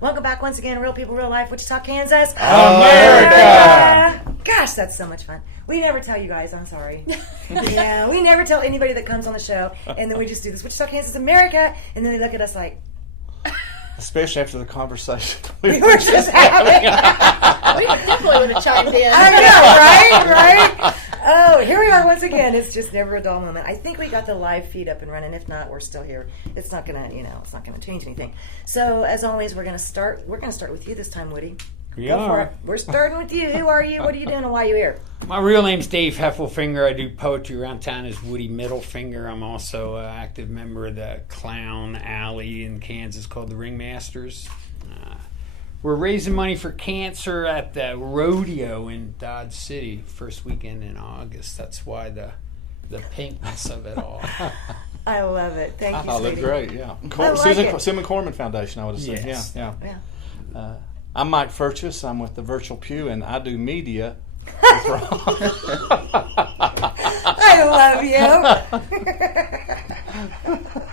Welcome back once again, Real People, Real Life, Wichita, Kansas. America! Gosh, that's so much fun. We never tell you guys, I'm sorry. Yeah, we never tell anybody that comes on the show, and then we just do this, Wichita, Kansas, America, and then they look at us like... Especially after the conversation we were just having. We definitely would have chimed in. I know, right? Oh, here we are once again. It's just never a dull moment. I think we got the live feed up and running. If not, we're still here. It's not gonna, it's not gonna change anything. So as always, we're gonna start with you this time, Woody. We're starting with you. Who are you? What are you doing? And why are you here? My real name's Dave Heffelfinger. I do poetry around town as Woody Middlefinger. I'm also an active member of the clown alley in Kansas called the Ringmasters. We're raising money for cancer at the rodeo in Dodge City, first weekend in August. That's why the pinkness of it all. I love it. Thank you, I sweetie. look great, yeah. It. Susan Corman Foundation, I would assume. Yes. Yeah. Yeah. I'm Mike Furchess. I'm with the Virtual Pew, and I do media with Ron. I love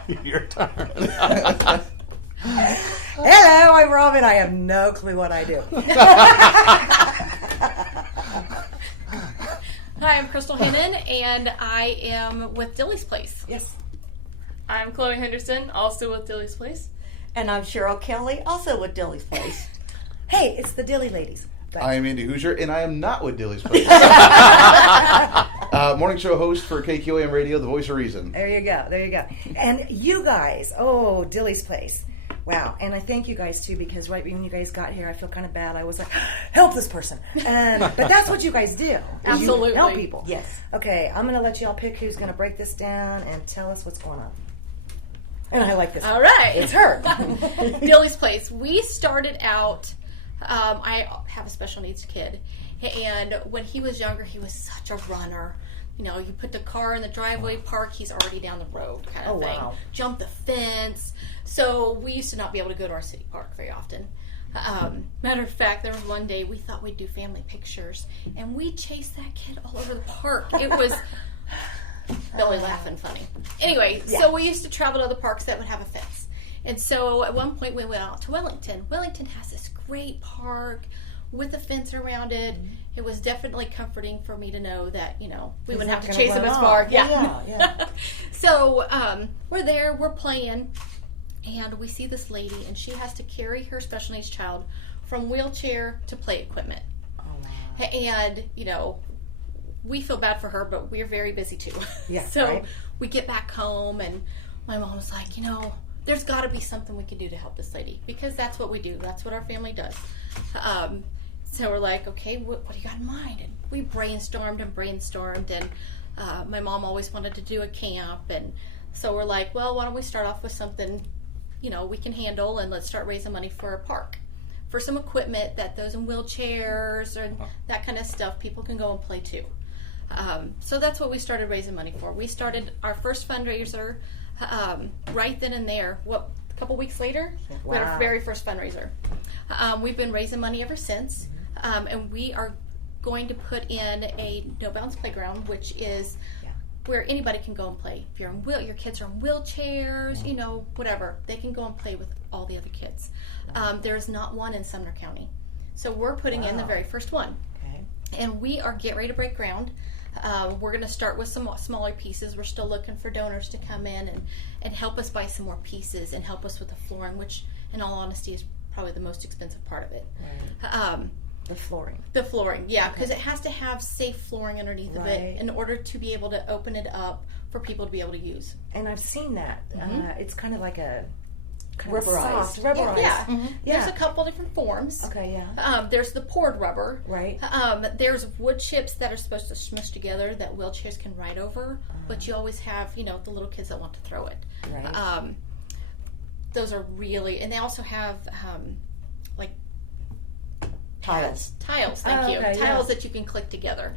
you. Your turn. Hello, I'm Robin. I have no clue what I do. Hi, I'm Crystal Hannon, and I am with Dilly's Place. Yes. I'm Chloe Henderson, also with Dilly's Place. And I'm Cheryl Kelly, also with Dilly's Place. Hey, it's the Dilly ladies. I am Andy Hoosier, and I am not with Dilly's Place. Morning show host for KQAM Radio, The Voice of Reason. There you go. And you guys, Dilly's Place. Wow. And I thank you guys, too, because right when you guys got here, I feel kind of bad. I was like, help this person. But that's what you guys do. Absolutely. You help people. Yes. Okay, I'm going to let you all pick who's going to break this down and tell us what's going on. And I like this. All right. It's her. Dilly's Place. We started out, I have a special needs kid, and when he was younger, he was such a runner. You know, you put the car in the driveway, park, he's already down the road kind of thing. Wow. Jump the fence. So we used to not be able to go to our city park very often. Matter of fact, there was one day we thought we'd do family pictures, and we chased that kid all over the park. It was Billy laughing funny. Anyway, So we used to travel to other parks that would have a fence. And so at one point we went out to Wellington. Wellington has this great park with a fence around it. Mm-hmm. It was definitely comforting for me to know that, we wouldn't have to chase him as far. Yeah. So we're there, we're playing, and we see this lady, and she has to carry her special needs child from wheelchair to play equipment. Oh, wow. And, we feel bad for her, but we're very busy too. Yeah. So right? we get back home, and my mom was like, there's got to be something we can do to help this lady, because that's what we do. That's what our family does. So we're like, okay, what do you got in mind? And we brainstormed, and my mom always wanted to do a camp, and so we're like, well, why don't we start off with something, we can handle, and let's start raising money for a park, for some equipment that those in wheelchairs or that kind of stuff, people can go and play too. So that's what we started raising money for. We started our first fundraiser right then and there. A couple weeks later, we had our very first fundraiser. We've been raising money ever since, and we are going to put in a No Bounds playground, which is where anybody can go and play. If your kids are in wheelchairs, whatever, they can go and play with all the other kids. There is not one in Sumner County, so we're putting in the very first one. Okay. And we are getting ready to break ground. We're going to start with some smaller pieces. We're still looking for donors to come in and help us buy some more pieces and help us with the flooring, which, in all honesty, is probably the most expensive part of it. Right. The flooring. The flooring, yeah, because it has to have safe flooring underneath of it in order to be able to open it up for people to be able to use. And I've seen that. It's kind of like a Rubberized. Rubberized. Yeah. Yeah. There's a couple different forms. Okay, yeah. There's the poured rubber. Right. There's wood chips that are supposed to smush together that wheelchairs can ride over, but you always have, the little kids that want to throw it. Right. Those are really, and they also have like Tiles. Thank you. Okay, Tiles that you can click together.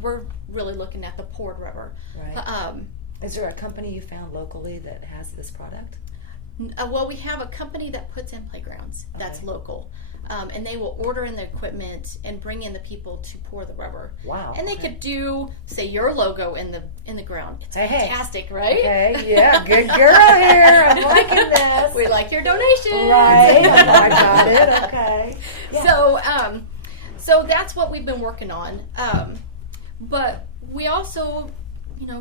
We're really looking at the poured rubber. Right. Is there a company you found locally that has this product? Well, we have a company that puts in playgrounds that's local. And they will order in the equipment and bring in the people to pour the rubber. Wow. And they could do, say, your logo in the ground. It's Hey. fantastic, right? Okay, yeah, good girl here. I'm liking this. We like your donation. Right. I got it. Okay. Yeah. So that's what we've been working on. But we also,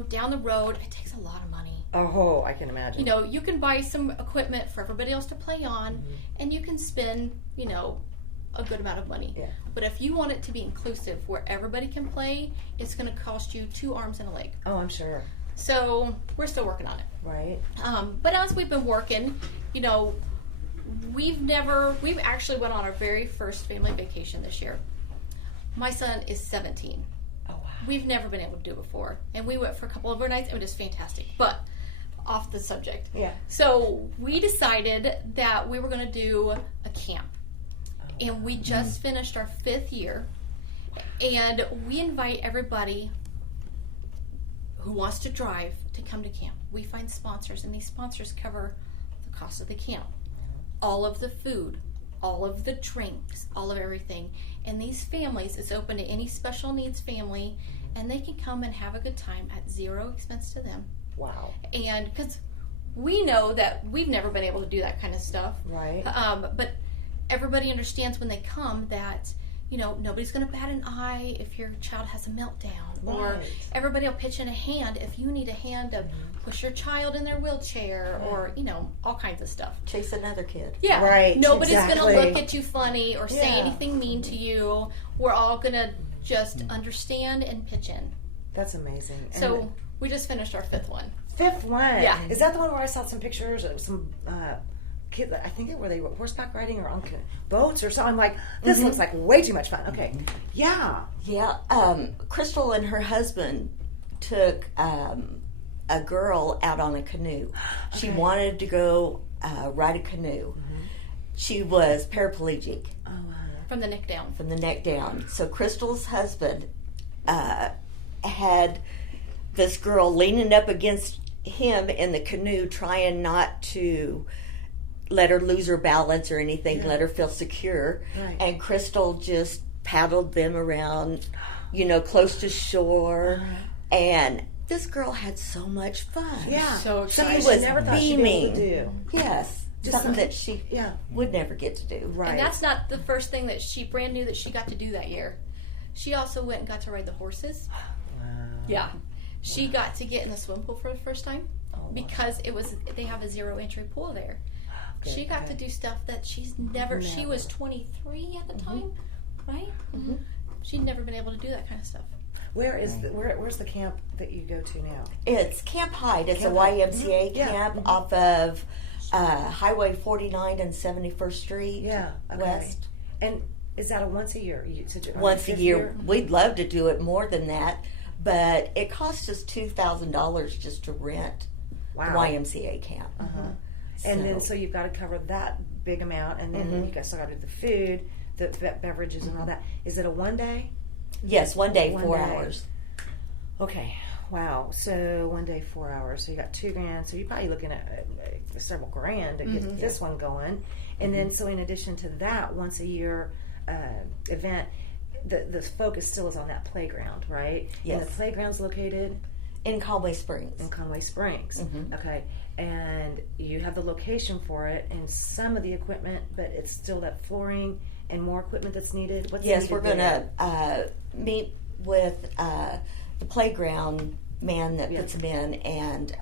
down the road, it takes a lot of money. Oh, I can imagine. You can buy some equipment for everybody else to play on, and you can spend, a good amount of money. Yeah. But if you want it to be inclusive, where everybody can play, it's going to cost you 2 arms and a leg. Oh, I'm sure. So we're still working on it. Right. But as we've been working, we've actually went on our very first family vacation this year. My son is 17. Oh, wow. We've never been able to do it before. And we went for a couple of overnights, and it was fantastic. But off the subject. Yeah. So we decided that we were going to do a camp. And we just finished our 5th year. And we invite everybody who wants to drive to come to camp. We find sponsors, and these sponsors cover the cost of the camp, all of the food, all of the drinks, all of everything. And these families, it's open to any special needs family, and they can come and have a good time at 0 expense to them. Wow. And because we know that we've never been able to do that kind of stuff. Right. But everybody understands when they come that, nobody's going to bat an eye if your child has a meltdown. Right. Or everybody will pitch in a hand if you need a hand to push your child in their wheelchair or, all kinds of stuff. Chase another kid. Yeah. Right, Nobody's exactly. going to look at you funny or say Yeah. anything mean to you. We're all going to just understand and pitch in. That's amazing. And So we just finished our 5th one. the 5th one. Yeah. Is that the one where I saw some pictures of some kids? I think were they horseback riding or on boats or something? I'm like, this looks like way too much fun. Okay. Yeah. Yeah, Crystal and her husband took a girl out on a canoe. She wanted to go ride a canoe. She was paraplegic Oh, wow. From the neck down. from the neck down. So Crystal's husband had this girl leaning up against him in the canoe, trying not to let her lose her balance or anything, let her feel secure. Right. And Crystal just paddled them around, close to shore. And this girl had so much fun. Yeah. So She excited. was never thought she'd be able beaming. to do. Yes. Just something something- that she Yeah. would never get to do. Right. And that's not the first thing that she brand new that she got to do that year. She also went and got to ride the horses. Wow. Yeah. She got to get in the swimming pool for the first time because they have a 0 entry pool there. Good, She got good. to do stuff that she's never. She was 23 at the time, right? She'd never been able to do that kind of stuff. Where's the camp that you go to now? It's Camp Hyde. It's Camp a Hyde. YMCA Yeah. camp off of Highway 49 and 71st Street Yeah. Okay. West. And is that a once a year? Once a year. We'd love to do it more than that, but it costs us $2,000 just to rent the Wow. YMCA camp. And then so you've got to cover that big amount, and then you guys still got to do the food, the beverages, and all that. Is it a one day? Yes, one day, 4 day. hours. Okay. Wow. So 1 day, 4 hours. So you got $2,000. So you're probably looking at several grand to get this one going. And then so in addition to that, once a year event, the focus still is on that playground, right? Yes. And the playground's located In Conway Springs. in Conway Springs. Okay. And you have the location for it and some of the equipment, but it's still that flooring and more equipment that's needed. What's Yes, needed we're going there? to meet with the playground man that puts them in, and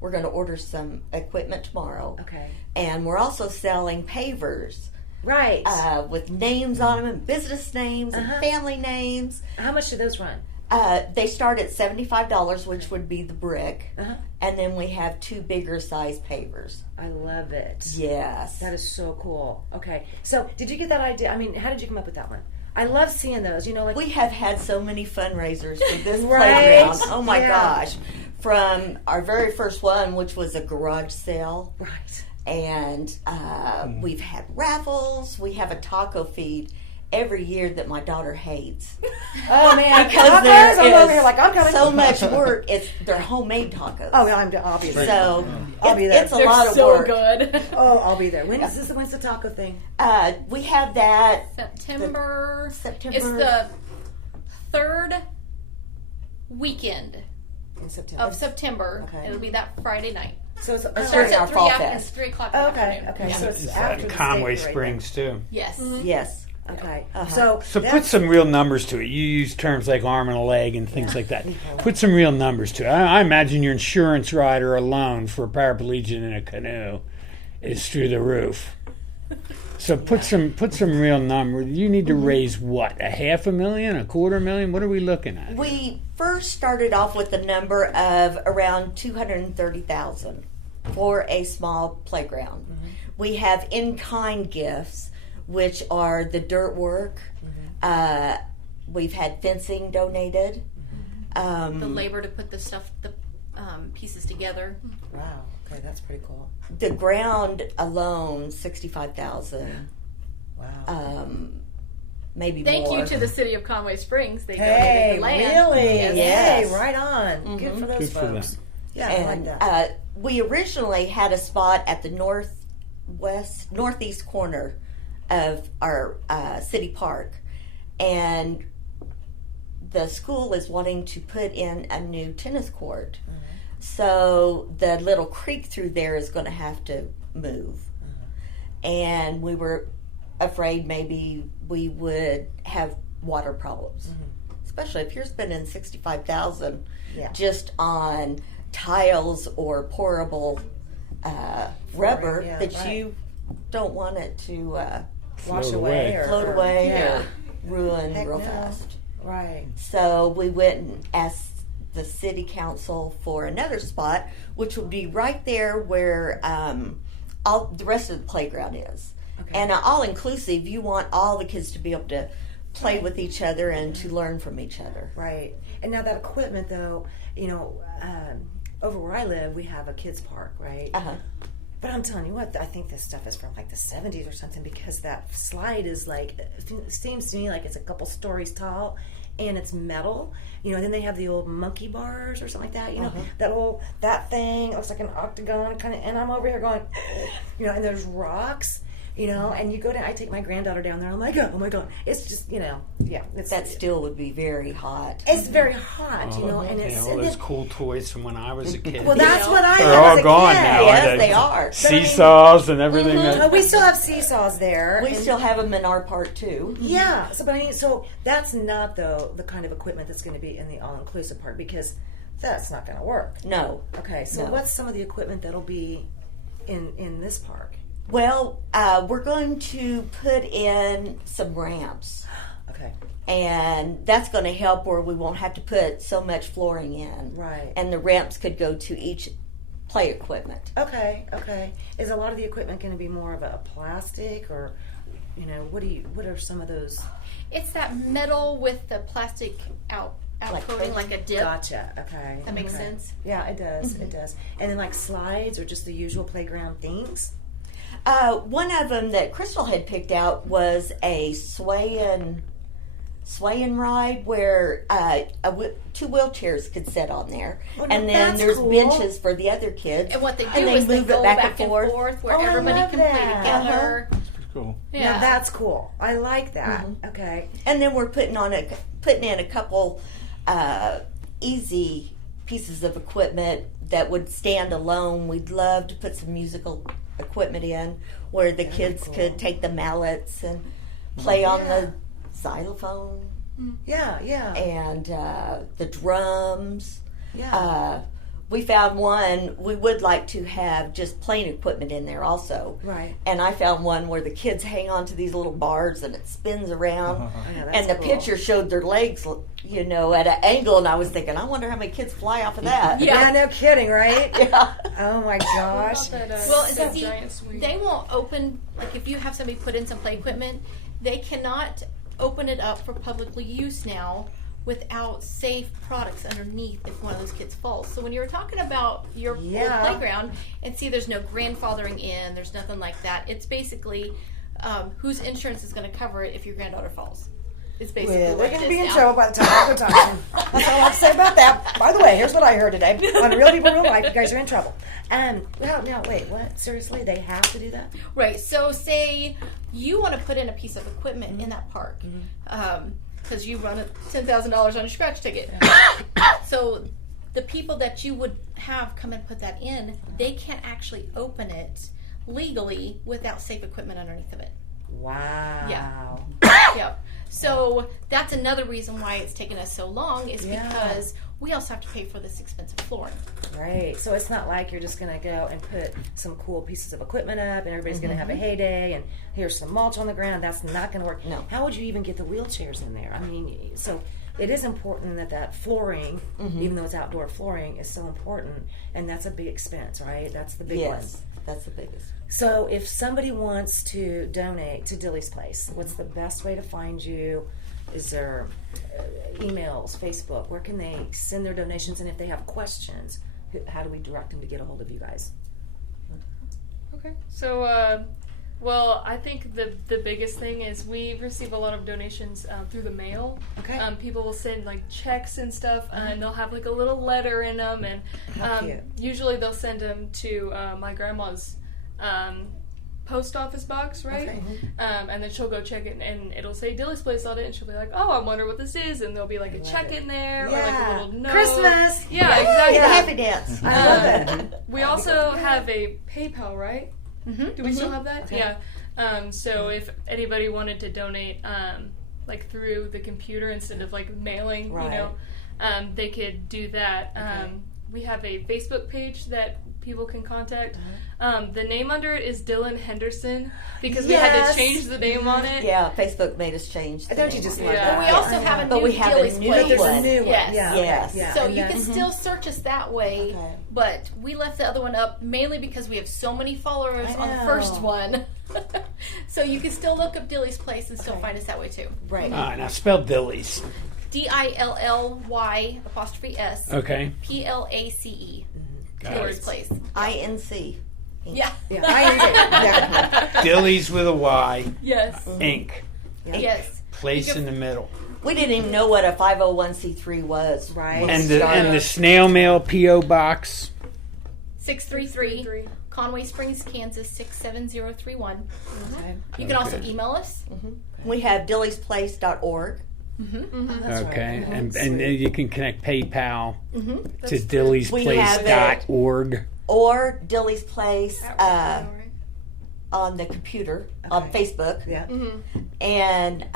we're going to order some equipment tomorrow. Okay. And we're also selling pavers Right. with names on them, and business names, and family names. How much do those run? They start at $75, which would be the brick, Uh-huh. and then we have 2 bigger size pavers. I love it. Yes. That is so cool. Okay. So, did you get that idea? I mean, how did you come up with that one? I love seeing those. Like We have had so many fundraisers for this Right? playground. Oh my Yeah. gosh. From our very first one, which was a garage sale, right. and we've had raffles. We have a taco feed every year that my daughter hates. Oh man, Because tacos? there I'm over is here like I'm coming. so much work. They're homemade tacos. Oh yeah, I'll be there. So I'll be there. it's a They're lot of so work. good. Oh, I'll be there. When's the taco thing? We have that September. September. It's the third weekend In September. of September. Okay. It'll be that Friday night. So it's It starts during our at Fall 3 Fest. 3 o'clock. Oh, in the okay. afternoon. Okay. Yeah. So it's Is after that the Conway steak parade Springs too? Yes. Yes. then. Okay. Uh-huh. So put that's- some real numbers to it. You use terms like arm and a leg and things like that. Put some real numbers to it. I imagine your insurance rider alone for a paraplegic in a canoe is through the roof. So put some real numbers. You need to raise what? $500,000, $250,000? What are we looking at? We first started off with a number of around 230,000 for a small playground. We have in-kind gifts, which are the dirt work. We've had fencing donated. The labor to put the pieces together. Wow. Okay, that's pretty cool. The ground alone, 65,000. Wow. Maybe Thank more. you to the city of Conway Springs. They Hey, donated the land. really? Yes. Yes. Hey, right on. Good for those Good for folks. them. Yeah, I like And that. we originally had a spot at the northeast corner of our city park, and the school is wanting to put in a new tennis court. So the little creek through there is going to have to move. And we were afraid maybe we would have water problems, especially if you're spending 65,000 Yeah. just on tiles or pourable rubber yeah, that right. you don't want it to Wash Float away away. or float away Yeah. or ruin Heck real no. fast. Right. So we went and asked the city council for another spot, which would be right there where all the rest of the playground is. Okay. And all inclusive, you want all the kids to be able to play with each other and to learn from each other. Right. And now that equipment, though, over where I live, we have a kids park, right? Uh-huh. But I'm telling you what, I think this stuff is from like the 70s or something, because that slide is like, it seems to me like it's a couple stories tall and it's metal. And then they have the old monkey bars or something like that, that thing, it looks like an octagon kind of, and I'm over here going, and there's rocks. And you go down. I take my granddaughter down there. I'm like, oh my god, it's just, it's That still would be very hot. It's very hot, and it's all those cool toys from when I was a kid. well, that's what I They're had all as a gone kid. now. Yes, aren't they are. Seesaws and everything. But we still have seesaws there. We and- still have them in our park too. Yeah. So that's not though the kind of equipment that's going to be in the all-inclusive part, because that's not going to work. No. Okay. So No. what's some of the equipment that'll be in this park? Well, we're going to put in some ramps. Okay. And that's going to help where we won't have to put so much flooring in. Right. And the ramps could go to each play equipment. Okay. Is a lot of the equipment going to be more of a plastic, or what are some of those? It's that metal with the plastic out coating, like a dip. Gotcha. Okay. That makes Okay. sense. Yeah, it does. It does. And then like slides or just the usual playground things. One of them that Crystal had picked out was a sway and ride where two wheelchairs could sit on there, Oh, and then that's there's cool. benches for the other kids. And what they do And they is they move it go back back, and forth. where Oh, I everybody love can that. play together. That's pretty cool. Yeah. Now that's cool. I like that. Mm-hmm. Okay. And then we're putting in a couple easy pieces of equipment that would stand alone. We'd love to put some musical equipment in where the kids cool. could take the mallets and play on Yeah. the xylophone Yeah. and the drums. Yeah. We found one. We would like to have just plain equipment in there also. Right. And I found one where the kids hang on to these little bars and it spins around. Yeah, that's And the cool. picture showed their legs, at an angle. And I was thinking, I wonder how many kids fly off of that. Yeah, no kidding, right? Yeah. Oh my gosh. Well, that see, giant swing. they won't open, like if you have somebody put in some play equipment, they cannot open it up for public use now without safe products underneath if one of those kids falls. So when you were talking about your old Yeah. playground, and see there's no grandfathering in, there's nothing like that. It's basically whose insurance is going to cover it if your granddaughter falls. It's basically Well, they're what going it to be is in now. trouble by the time they're talking. That's all I have to say about that. By the way, here's what I heard today. On Real People, Real Life, you guys are in trouble. Well, now, wait, what? Seriously? They have to do that? Right. So say you want to put in a piece of equipment in that park because you run $10,000 on your scratch ticket. So the people that you would have come and put that in, they can't actually open it legally without safe equipment underneath of it. Wow. Yeah. So that's another reason why it's taken us so long is because we also have to pay for this expensive flooring. Right. So it's not like you're just going to go and put some cool pieces of equipment up and everybody's going to have a heyday and here's some mulch on the ground. That's not going to work. No. How would you even get the wheelchairs in there? I mean, so it is important that flooring, even though it's outdoor flooring, is so important. And that's a big expense, right? That's the big one. Yes, that's the biggest. So if somebody wants to donate to Dilly's Place, what's the best way to find you? Is there emails, Facebook? Where can they send their donations? And if they have questions, how do we direct them to get a hold of you guys? Okay. So, well, I think the biggest thing is we receive a lot of donations through the mail. Okay. People will send like checks and stuff, and they'll have like a little letter in them, and How cute. usually they'll send them to my grandma's post office box, right? Okay. And then she'll go check it, and it'll say Dilly's Place on it, and she'll be like, "Oh, I wonder what this is," and there'll be like a check in there, or like a Yeah. little note. Christmas. Yeah, exactly. The happy dance. I love it. We also have a PayPal, right? Do we still have that? Okay. Yeah. So if anybody wanted to donate, like through the computer instead of like mailing, Right. you know, they could do that. Okay. We have a Facebook page that people can contact. The name under it is Dylan Henderson because we had Yes. to change the name on it. Yeah, Facebook made us change. the Don't you name just on love it. that? But we also have a new But we have a Dilly's new Place. There's a one. new one. Yes. Yeah. Yes. Okay. Yeah. So And you then- can still search us that way, Okay. but we left the other one up mainly because we have so many followers I on the know. first one. So you can still look up Dilly's Place and still Okay. find us that way too. Right. Now spell Dilly's. DILLY's Okay. PLACE. Got Dilly's it. Place. INC. Yeah. Yeah. I need it. Yeah. Dilly's with a Y. Yes. Inc. Yes. Place in the middle. We didn't even know what a 501c3 was. Right. when we And the started. snail mail P.O. box. 633 Conway Springs, Kansas 67031. Okay. You can also Okay. email us. We have dillysplace.org. That's Okay. right. And then you can connect PayPal to We have dillysplace.org. Or Dilly's Place Right. on the computer, on Okay. Facebook. Yeah. And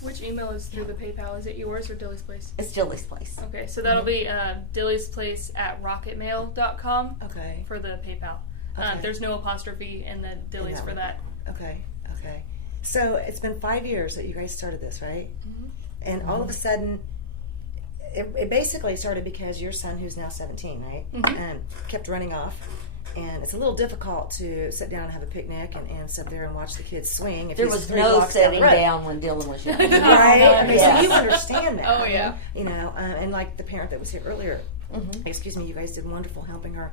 Which email is through the PayPal? Is it yours or Dilly's Place? it's Dilly's Place. Okay, so that'll be Dilly's Place at rocketmail.com Okay. for the PayPal. Okay. There's no apostrophe in the Dilly's that for one. that. Okay. Okay. So it's been 5 years that you guys started this, right? And all of a sudden, it basically started because your son, who's now 17, right, and kept running off. And it's a little difficult to sit down and have a picnic and sit there and watch the kids swing. If There he's was 3 no blocks down the sitting road. down when Dylan was young. Right? I mean, Yes. so you understand that. Oh, yeah. You know, and like the parent that was here earlier, excuse me, you guys did wonderful helping her.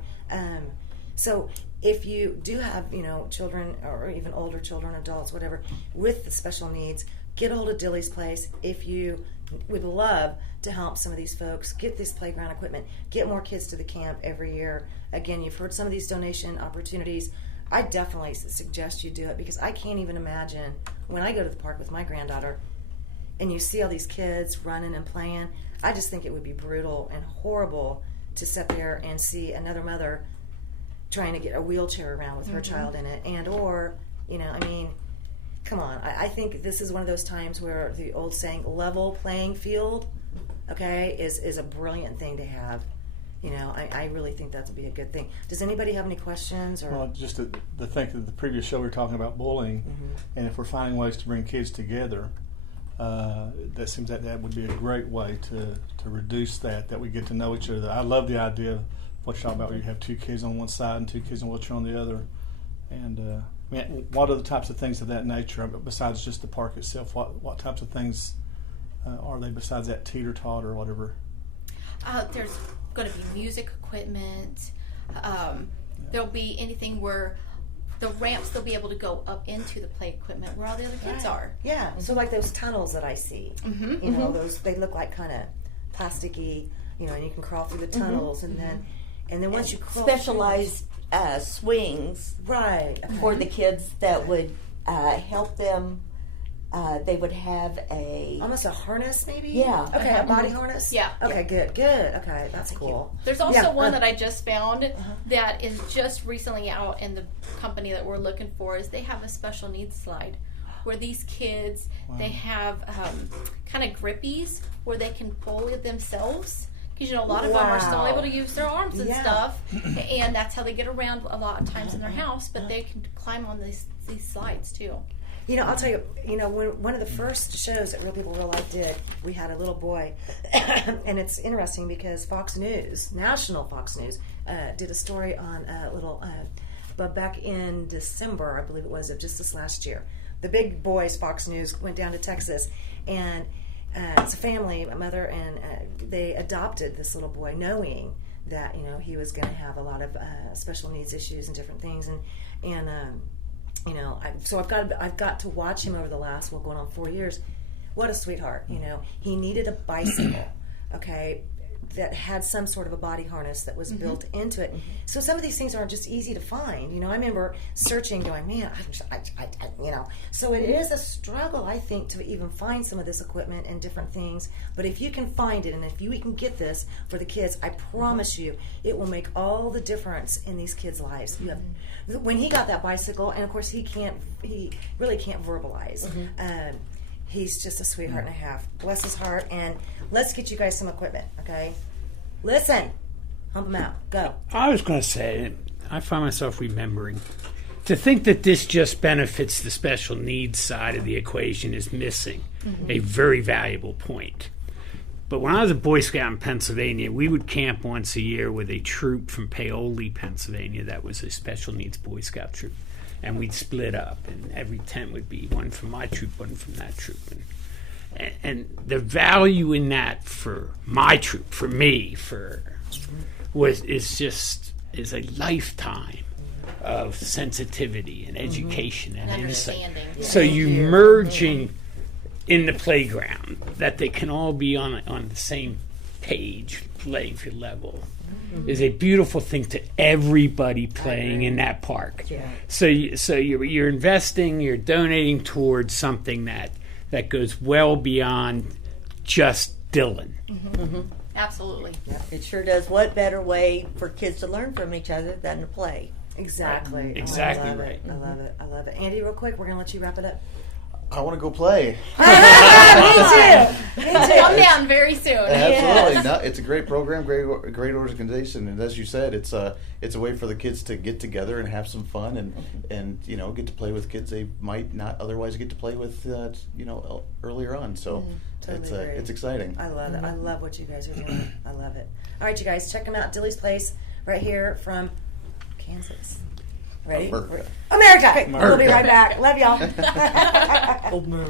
So if you do have, you know, children or even older children, adults, whatever, with the special needs, get a hold of Dilly's Place. If you would love to help some of these folks get this playground equipment, get more kids to the camp every year. Again, you've heard some of these donation opportunities. I definitely suggest you do it because I can't even imagine when I go to the park with my granddaughter and you see all these kids running and playing. I just think it would be brutal and horrible to sit there and see another mother trying to get a wheelchair around with her child in it, and or, you know, I mean, come on. I think this is one of those times where the old saying, level playing field, okay, is a brilliant thing to have. You know, I really think that would be a good thing. Does anybody have any questions? Or Well, just the think that the previous show we were talking about bullying, and if we're finding ways to bring kids together, that seems that would be a great way to reduce that we get to know each other. I love the idea of what you're talking about, where you have 2 kids on one side and 2 kids in a wheelchair on the other. And I mean, what other types of things of that nature, besides just the park itself? What types of things are they besides that teeter-tot or whatever? There's going to be music equipment. There'll be anything where the ramps, they'll be able to go up into the play equipment where all the other kids are. Yeah, so like those tunnels that I see, you know, those they look like kind of plasticky, you know, and you can crawl through the tunnels, and then once you crawl Specialized swings right for the kids that would help them. They would have almost a harness, maybe. Yeah. Okay, a body harness. Yeah. Okay, good. Okay, that's cool. There's also Yeah. one that I just found that is just recently out in the company that we're looking for. Is they have a special needs slide where these kids they have kind of grippies where they can pull it themselves. Because, you know, a lot of them are still able to use their arms and stuff, and that's how they get around a lot of times in their house. But they can climb on these slides too. You know, I'll tell you, you know, when one of the first shows that Real People Real Life did, we had a little boy, and it's interesting because Fox News, national Fox News, did a story on a little, but back in December, I believe it was, of just this last year. The big boys, Fox News, went down to Texas, and it's a family, a mother, and they adopted this little boy knowing that, you know, he was going to have a lot of special needs issues and different things, and you know, I've got to watch him over the last, going on 4 years. What a sweetheart, you know. He needed a bicycle, okay, that had some sort of a body harness that was built into it. So some of these things aren't just easy to find. You know, I remember searching, going, man, I you know. So it is a struggle, I think, to even find some of this equipment and different things. But if you can find it, and if we can get this for the kids, I promise you, it will make all the difference in these kids' lives. You have, when he got that bicycle, and of course he really can't verbalize. He's just a sweetheart and a half. Bless his heart. And let's get you guys some equipment, okay? Listen. Hump them out. Go. I was going to say, I find myself remembering, to think that this just benefits the special needs side of the equation is missing a very valuable point. But when I was a Boy Scout in Pennsylvania, we would camp once a year with a troop from Paoli, Pennsylvania, that was a special needs Boy Scout troop. And we'd split up, and every tent would be one from my troop, one from that troop. And the value in that for my troop, for me, is a lifetime of sensitivity and education and insight. Understanding. So you merging in the playground, that they can all be on the same page, playing field level, is a beautiful thing to everybody playing in that park. Yeah. So you're investing, you're donating towards something that goes well beyond just Dylan. Absolutely. It sure does. What better way for kids to learn from each other than to play? Exactly. Right. Exactly I love right. It. I love it. I love it. Andy, real quick, we're going to let you wrap it up. I want to go play. Me too. Come down very soon. Absolutely, no, it's a great program, great organization, and as you said, it's a way for the kids to get together and have some fun, and you know, get to play with kids they might not otherwise get to play with, you know, earlier on. So Totally agree. it's exciting. I love it. I love what you guys are doing. I love it. All right, you guys, check them out. Dilly's Place, right here from Kansas. Ready? America. America. We'll be right back. Love y'all.